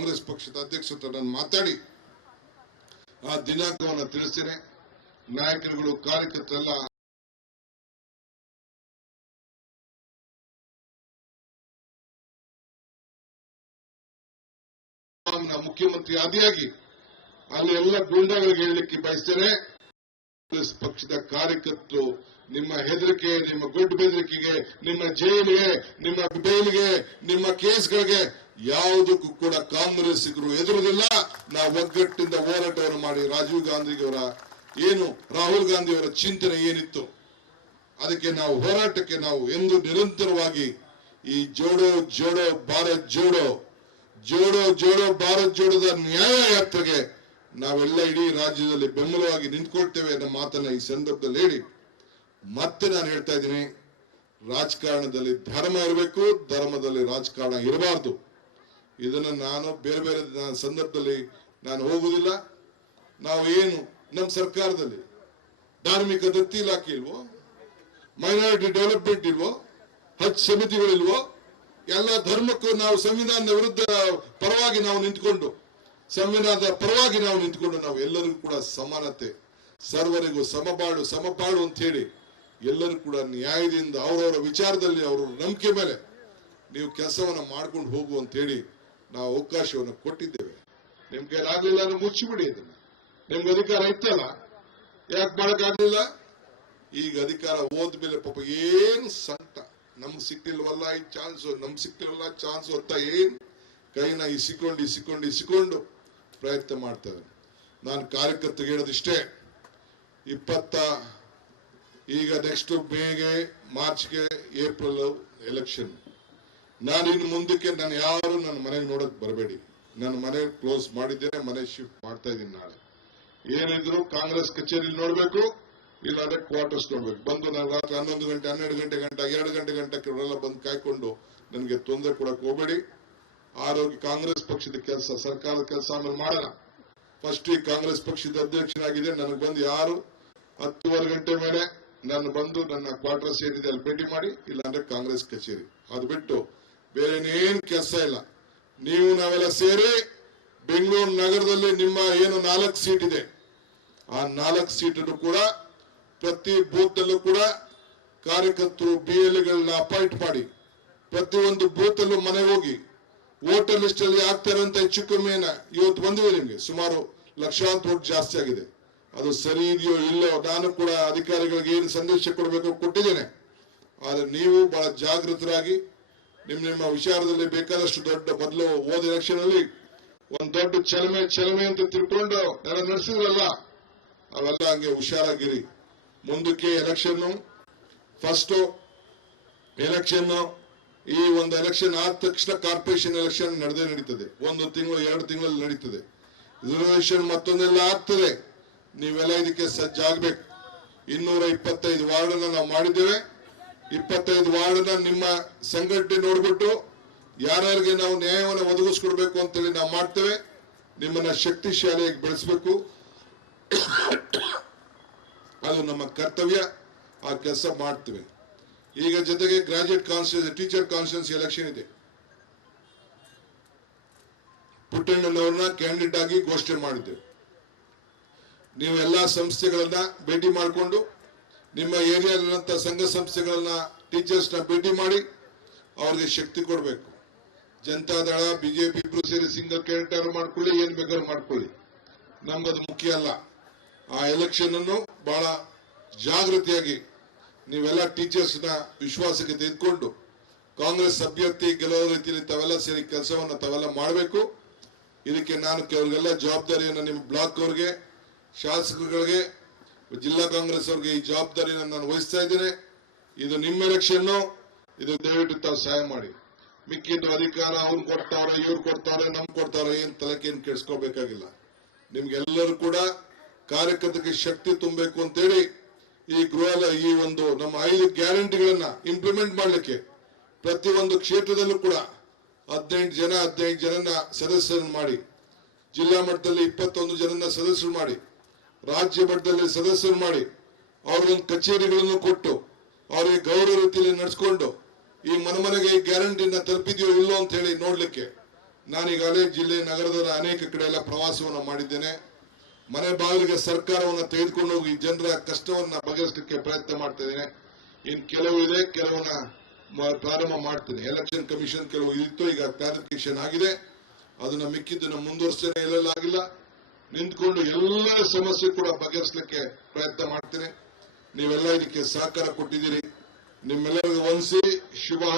ಕಾಂಗ್ರೆಸ್ ಪಕ್ಷದ ಅಧ್ಯಕ್ಷರ ನಾನು ಮಾತಾಡಿ ಆ ದಿನಾಂಕವನ್ನು ತಿಳಿಸ್ತೇನೆ. ನಾಯಕರುಗಳು ಕಾರ್ಯಕರ್ತರೆಲ್ಲ ಮುಖ್ಯಮಂತ್ರಿ ಆದಿಯಾಗಿ ಅಲ್ಲಿ ಎಲ್ಲ ಗೂಂಡಾಗಳಿಗೆ ಹೇಳಲಿಕ್ಕೆ ಬಯಸ್ತೇನೆ. ಕಾಂಗ್ರೆಸ್ ಪಕ್ಷದ ಕಾರ್ಯಕರ್ತರು ನಿಮ್ಮ ಹೆದರಿಕೆ, ನಿಮ್ಮ ಗುಡ್ ಬೆದರಿಕೆಗೆ, ನಿಮ್ಮ ಜೈಲಿಗೆ, ನಿಮ್ಮ ಬೇಲಿಗೆ, ನಿಮ್ಮ ಕೇಸ್ಗಳಿಗೆ ಯಾವುದಕ್ಕೂ ಕೂಡ ಕಾಂಗ್ರೆಸ್ಸಿಗರು ಎದುರುವುದಿಲ್ಲ. ನಾವು ಒಗ್ಗಟ್ಟಿನಿಂದ ಹೋರಾಟವನ್ನು ಮಾಡಿ ರಾಜೀವ್ ಗಾಂಧಿಯವರ ಏನು ರಾಹುಲ್ ಗಾಂಧಿಯವರ ಚಿಂತನೆ ಏನಿತ್ತು ಅದಕ್ಕೆ ನಾವು ಹೋರಾಟಕ್ಕೆ ನಾವು ಎಂದು ನಿರಂತರವಾಗಿ ಈ ಜೋಡೋ ಜೋಡೋ ಭಾರತ್ ಜೋಡೋ ಜೋಡೋ ಜೋಡೋ ಭಾರತ್ ಜೋಡೋದ ನ್ಯಾಯ ಯಾತ್ರೆಗೆ ನಾವೆಲ್ಲ ಇಡೀ ರಾಜ್ಯದಲ್ಲಿ ಬೆಂಬಲವಾಗಿ ನಿಂತ್ಕೊಳ್ತೇವೆ ಅನ್ನೋ ಮಾತನ್ನ ಈ ಸಂದರ್ಭದಲ್ಲಿ ಹೇಳಿ ಮತ್ತೆ ನಾನು ಹೇಳ್ತಾ ಇದ್ದೀನಿ, ರಾಜಕಾರಣದಲ್ಲಿ ಧರ್ಮ ಇರಬೇಕು, ಧರ್ಮದಲ್ಲಿ ರಾಜಕಾರಣ ಇರಬಾರ್ದು. ಇದನ್ನು ನಾನು ಬೇರೆ ಬೇರೆ ಸಂದರ್ಭದಲ್ಲಿ ನಾನು ಹೋಗುವುದಿಲ್ಲ. ನಾವು ಏನು ನಮ್ಮ ಸರ್ಕಾರದಲ್ಲಿ ಧಾರ್ಮಿಕ ದತ್ತಿ ಇಲಾಖೆ ಇಲ್ವೋ, ಮೈನಾರಿಟಿ ಡೆವಲಪ್ಮೆಂಟ್ ಇಲ್ವೋ, ಹಜ್ ಸಮಿತಿಗಳಿಲ್ವೋ? ಎಲ್ಲ ಧರ್ಮಕ್ಕೂ ನಾವು ಸಂವಿಧಾನದ ವಿರುದ್ಧ ಪರವಾಗಿ ನಾವು ನಿಂತ್ಕೊಂಡು, ಸಂವಿಧಾನದ ಪರವಾಗಿ ನಾವು ನಿಂತ್ಕೊಂಡು ನಾವು ಎಲ್ಲರಿಗೂ ಕೂಡ ಸಮಾನತೆ, ಸರ್ವರಿಗೂ ಸಮಪಾಡು ಅಂತ ಹೇಳಿ ಎಲ್ಲರೂ ಕೂಡ ನ್ಯಾಯದಿಂದ ಅವರವರ ವಿಚಾರದಲ್ಲಿ ಅವರ ನಂಬಿಕೆ ಮೇಲೆ ನೀವು ಕೆಲಸವನ್ನ ಮಾಡ್ಕೊಂಡು ಹೋಗು ಅಂತ ಹೇಳಿ ನಾವು ಅವಕಾಶವನ್ನು ಕೊಟ್ಟಿದ್ದೇವೆ. ನಿಮ್ ಕೈಲಾಗ್ಲಿಲ್ಲ ಅಂದ್ರೆ ಮುಚ್ಚಿಬಿಡಿ, ಇದನ್ನ ನಿಮ್ಗೆ ಅಧಿಕಾರ ಇತ್ತಲ್ಲ, ಯಾಕೆ ಮಾಡಕ್ಕಾಗ್ಲಿಲ್ಲ? ಈಗ ಅಧಿಕಾರ ಹೋದ್ಮೇಲೆ ಪಾಪ ಏನು ಸಂಕಟ, ನಮ್ಗೆ ಸಿಕ್ಕಿಲ್ವಲ್ಲ ಈ ಚಾನ್ಸ್, ನಮ್ಗೆ ಸಿಕ್ಕಿಲ್ವಲ್ಲ ಚಾನ್ಸ್ ಅಂತ ಏನ್ ಕೈನ ಇಸಿಕೊಂಡು ಪ್ರಯತ್ನ ಮಾಡ್ತಾರೆ. ನಾನು ಕಾರ್ಯಕರ್ತರಿಗೆ ಹೇಳೋದಿಷ್ಟೇ, ಈಗ ನೆಕ್ಸ್ಟ್ ಮೇಗೆ, ಮಾರ್ಚ್ಗೆ, ಏಪ್ರಿಲ್ ಎಲೆಕ್ಷನ್. ನಾನು ಇನ್ನು ಮುಂದಕ್ಕೆ ನಾನು ಯಾರು ನನ್ನ ಮನೆಗೆ ನೋಡಕ್ ಬರಬೇಡಿ. ನನ್ನ ಮನೆ ಕ್ಲೋಸ್ ಮಾಡಿದ್ದೇನೆ, ಮನೆ ಶಿಫ್ಟ್ ಮಾಡ್ತಾ ಇದ್ದೀನಿ. ನಾಳೆ ಏನಿದ್ರು ಕಾಂಗ್ರೆಸ್ ಕಚೇರಿ ನೋಡ್ಬೇಕು, ಇಲ್ಲಾಂದ್ರೆ ಕ್ವಾರ್ಟರ್ಸ್ ನೋಡ್ಬೇಕು. ಬಂದು ನಾನು ರಾತ್ರಿ 11 ಗಂಟೆ 12 ಗಂಟೆ 2 ಗಂಟೆ ಬಂದು ಕಾಯ್ಕೊಂಡು ನನಗೆ ತೊಂದರೆ ಕೊಡಕ್ ಹೋಗಬೇಡಿ. ಆರೋಗ್ಯ ಕಾಂಗ್ರೆಸ್ ಪಕ್ಷದ ಕೆಲಸ, ಸರ್ಕಾರದ ಕೆಲಸ ಆಮೇಲೆ ಮಾಡೋಣ. ಫಸ್ಟ್ ಈ ಕಾಂಗ್ರೆಸ್ ಪಕ್ಷದ ಅಧ್ಯಕ್ಷನಾಗಿದೆ, ನನಗೆ ಬಂದು ಯಾರು 10:15 ಗಂಟೆ ಮೇಲೆ ನಾನು ಬಂದು ನನ್ನ ಕ್ವಾರ್ಟರ್ಸ್ ಏನಿದೆ ಅಲ್ಲಿ ಭೇಟಿ ಮಾಡಿ, ಇಲ್ಲಾಂದ್ರೆ ಕಾಂಗ್ರೆಸ್ ಕಚೇರಿ. ಅದು ಬಿಟ್ಟು ಬೇರೆ ಏನ್ ಕೆಲಸ ಇಲ್ಲ. ನೀವು ನಾವೆಲ್ಲ ಸೇರಿ ಬೆಂಗಳೂರು ನಗರದಲ್ಲಿ ನಿಮ್ಮ ಏನು 4 ಸೀಟ್ ಇದೆ, ಆ 4 ಸೀಟನ್ನು ಕೂಡ ಪ್ರತಿ ಬೂತ್ ಅಲ್ಲೂ ಕೂಡ ಕಾರ್ಯಕರ್ತರು BLAಗಳನ್ನ ಅಪಾಯಿಂಟ್ ಮಾಡಿ ಪ್ರತಿಯೊಂದು ಬೂತ್ ಅಲ್ಲೂ ಮನೆಗೆ ಹೋಗಿ ವೋಟರ್ ಲಿಸ್ಟ್ ಅಲ್ಲಿ ಆಗ್ತಾರೆ ಅಂತ ಹೆಚ್ಚು ಕಮ್ಮಿ ಇವತ್ತು ಬಂದಿದೆ. ನಿಮ್ಗೆ ಸುಮಾರು ಲಕ್ಷಾಂತರ ವೋಟ್ ಜಾಸ್ತಿ ಆಗಿದೆ. ಅದು ಸರಿ ಇದೆಯೋ ಇಲ್ಲೋ ನಾನು ಕೂಡ ಅಧಿಕಾರಿಗಳಿಗೆ ಏನು ಸಂದೇಶ ಕೊಡಬೇಕು ಕೊಟ್ಟಿದ್ದೇನೆ. ಆದ್ರೆ ನೀವು ಬಹಳ ಜಾಗೃತರಾಗಿ ನಿಮ್ಮ ವಿಚಾರದಲ್ಲಿ ಬೇಕಾದಷ್ಟು ದೊಡ್ಡ ಮೊದಲು ಹೋದ ಎಲೆಕ್ಷನ್ ಅಲ್ಲಿ ಒಂದ್ ದೊಡ್ಡ ಚಲಮೆ ಅಂತ ತಿಳ್ಕೊಂಡು ಎಲ್ಲ ನಡೆಸಿದ್ರಲ್ಲ, ಅವೆಲ್ಲ ಹಂಗೆ ಹುಷಾರಾಗಿರಿ. ಮುಂದಕ್ಕೆ ಎಲೆಕ್ಷನ್, ಫಸ್ಟ್ ಎಲೆಕ್ಷನ್, ಈ ಒಂದು ಎಲೆಕ್ಷನ್ ಆದ ತಕ್ಷಣ ಕಾರ್ಪೊರೇಷನ್ ಎಲೆಕ್ಷನ್ ನಡೀತದೆ. 1 ತಿಂಗಳು 2 ತಿಂಗಳಲ್ಲಿ ನಡೀತದೆ. ರಿಸರ್ವೇಶನ್ ಮತ್ತೊಂದೆಲ್ಲ ಆಗ್ತದೆ. ನೀವೆಲ್ಲ ಇದಕ್ಕೆ ಸಜ್ಜಾಗಬೇಕು. 225 ವಾರ್ಡ್ ನಾವು ಮಾಡಿದ್ದೇವೆ. 25 ವಾರ್ಡ್ ನಿಮ್ಮ ಸಂಘಟನೆ ನೋಡ್ಬಿಟ್ಟು ಯಾರ್ಯಾರಿಗೆ ನಾವು ನ್ಯಾಯವನ್ನು ಒದಗಿಸ್ಕೊಡ್ಬೇಕು ಅಂತೇಳಿ ನಾವು ಮಾಡ್ತೇವೆ. ನಿಮ್ಮನ್ನ ಶಕ್ತಿಶಾಲಿಯಾಗಿ ಬೆಳೆಸಬೇಕು, ಅದು ನಮ್ಮ ಕರ್ತವ್ಯ. ಆ ಕೆಲಸ ಮಾಡ್ತೇವೆ. ಈಗ ಜೊತೆಗೆ graduate constituency, teacher constituency election ಇದೆ. ಪುಟ್ಟಣ್ಣನವ್ರನ್ನ ಕ್ಯಾಂಡಿಡೇಟ್ ಆಗಿ ಘೋಷಣೆ ಮಾಡಿದ್ದೇವೆ. ನೀವು ಎಲ್ಲಾ ಸಂಸ್ಥೆಗಳನ್ನ ಭೇಟಿ ಮಾಡಿಕೊಂಡು ನಿಮ್ಮ ಏರಿಯಾದಂತ ಸಂಘ ಸಂಸ್ಥೆಗಳನ್ನ ಟೀಚರ್ಸ್ ನ ಭೇಟಿ ಮಾಡಿ ಅವ್ರಿಗೆ ಶಕ್ತಿ ಕೊಡಬೇಕು. ಜನತಾದಳ BJP ಇಬ್ರು ಸೇರಿ ಸಿಂಗಲ್ ಕ್ಯಾಂಡಿಡೇಟ್ ಮಾಡ್ಕೊಳ್ಳಿ, ಏನ್ ಬೇಕಾದ್ರೂ ಮಾಡ್ಕೊಳ್ಳಿ, ನಮ್ಗದು ಮುಖ್ಯ ಅಲ್ಲ. ಆ ಎಲೆಕ್ಷನ್ ಅನ್ನು ಬಹಳ ಜಾಗೃತಿಯಾಗಿ ನೀವೆಲ್ಲ ಟೀಚರ್ಸ್ ನ ವಿಶ್ವಾಸಕ್ಕೆ ತೆಗೆದುಕೊಂಡು ಕಾಂಗ್ರೆಸ್ ಅಭ್ಯರ್ಥಿ ಗೆಲ್ಲುವ ರೀತಿಯಲ್ಲಿ ತಾವೆಲ್ಲ ಸೇರಿ ಕೆಲಸವನ್ನ ತಾವೆಲ್ಲ ಮಾಡಬೇಕು. ಇದಕ್ಕೆ ನಾನು ಕೆಲವರಿಗೆಲ್ಲ ಜವಾಬ್ದಾರಿಯನ್ನು ನಿಮ್ಮ ಬ್ಲಾಕ್ ಅವ್ರಿಗೆ, ಶಾಸಕರುಗಳಿಗೆ, ಜಿಲ್ಲಾ ಕಾಂಗ್ರೆಸ್ ಅವ್ರಿಗೆ ಈ ಜವಾಬ್ದಾರಿಯನ್ನು ನಾನು ವಹಿಸ್ತಾ ಇದ್ದೇನೆ. ಇದು ನಿಮ್ಮ ಎಲೆಕ್ಷನ್, ಇದು ದಯವಿಟ್ಟು ತಾವು ಸಹಾಯ ಮಾಡಿ. ಮಿಕ್ಕಿದ್ದು ಅಧಿಕಾರ ಅವ್ರು ಕೊಡ್ತಾವ್ರೆ, ಇವ್ರು ಕೊಡ್ತಾವ್ರೆ, ನಮ್ಗೆ ಕೊಡ್ತಾವ್ರೆ, ಏನ್ ತಲೆಕೇನು ಕೆಡ್ಸ್ಕೋಬೇಕಾಗಿಲ್ಲ. ನಿಮ್ಗೆಲ್ಲರೂ ಕೂಡ ಕಾರ್ಯಕರ್ತರಿಗೆ ಶಕ್ತಿ ತುಂಬಬೇಕು ಅಂತೇಳಿ ಈ ಒಂದು ನಮ್ಮ 5 ಗ್ಯಾರಂಟಿಗಳನ್ನ ಇಂಪ್ಲಿಮೆಂಟ್ ಮಾಡಲಿಕ್ಕೆ ಪ್ರತಿಯೊಂದು ಕ್ಷೇತ್ರದಲ್ಲೂ ಕೂಡ 15 ಜನನ ಸದಸ್ಯರನ್ನು ಮಾಡಿ, ಜಿಲ್ಲಾ ಮಟ್ಟದಲ್ಲಿ 21 ಜನನ ಸದಸ್ಯರು ಮಾಡಿ, ರಾಜ್ಯ ಮಟ್ಟದಲ್ಲಿ ಸದಸ್ಯರು ಮಾಡಿ, ಅವ್ರಿಗೊಂದು ಕಚೇರಿಗಳನ್ನು ಕೊಟ್ಟು ಅವರಿಗೆ ಗೌರವ ರೀತಿಯಲ್ಲಿ ನಡೆಸಿಕೊಂಡು ಈ ಮನೆಗೆ ಈ ಗ್ಯಾರಂಟಿನ ತಲುಪಿದೆಯೋ ಇಲ್ಲೋ ಅಂತ ಹೇಳಿ ನೋಡ್ಲಿಕ್ಕೆ ನಾನೀಗಾಗಲೇ ಜಿಲ್ಲೆ ನಗರದ ಅನೇಕ ಕಡೆ ಎಲ್ಲ ಪ್ರವಾಸವನ್ನು ಮಾಡಿದ್ದೇನೆ. ಮನೆ ಬಾಗಿಲಿಗೆ ಸರ್ಕಾರವನ್ನು ತೆಗೆದುಕೊಂಡು ಹೋಗಿ ಜನರ ಕಷ್ಟವನ್ನ ಬಗೆಹರಿಸಲಿಕ್ಕೆ ಪ್ರಯತ್ನ ಮಾಡ್ತಾ ಇದ್ದೇನೆ. ಇನ್ನು ಕೆಲವು ಇದೆ, ಕೆಲವನ್ನ ಪ್ರಾರಂಭ ಮಾಡ್ತೀನಿ. ಎಲೆಕ್ಷನ್ ಕಮಿಷನ್ ಕೆಲವು ಇತ್ತು, ಈಗ ಕ್ಲಾರಿಫಿಕೇಶನ್ ಆಗಿದೆ. ಅದನ್ನ ಮಿಕ್ಕಿದ್ದನ್ನ ಮುಂದುವರಿಸ್ತೇನೆ. ಎಲ್ಲೆಲ್ಲ ಆಗಿಲ್ಲ ನಿಂತ್ಕೊಂಡು ಎಲ್ಲ ಸಮಸ್ಯೆ ಕೂಡ ಬಗೆಹರಿಸಲಿಕ್ಕೆ ಪ್ರಯತ್ನ ಮಾಡ್ತೇನೆ. ನೀವೆಲ್ಲ ಇದಕ್ಕೆ ಸಹಕಾರ ಕೊಟ್ಟಿದ್ದೀರಿ. ನಿಮ್ಮೆಲ್ಲರಿಗೂ ವಂದಿಸಿ ಶುಭ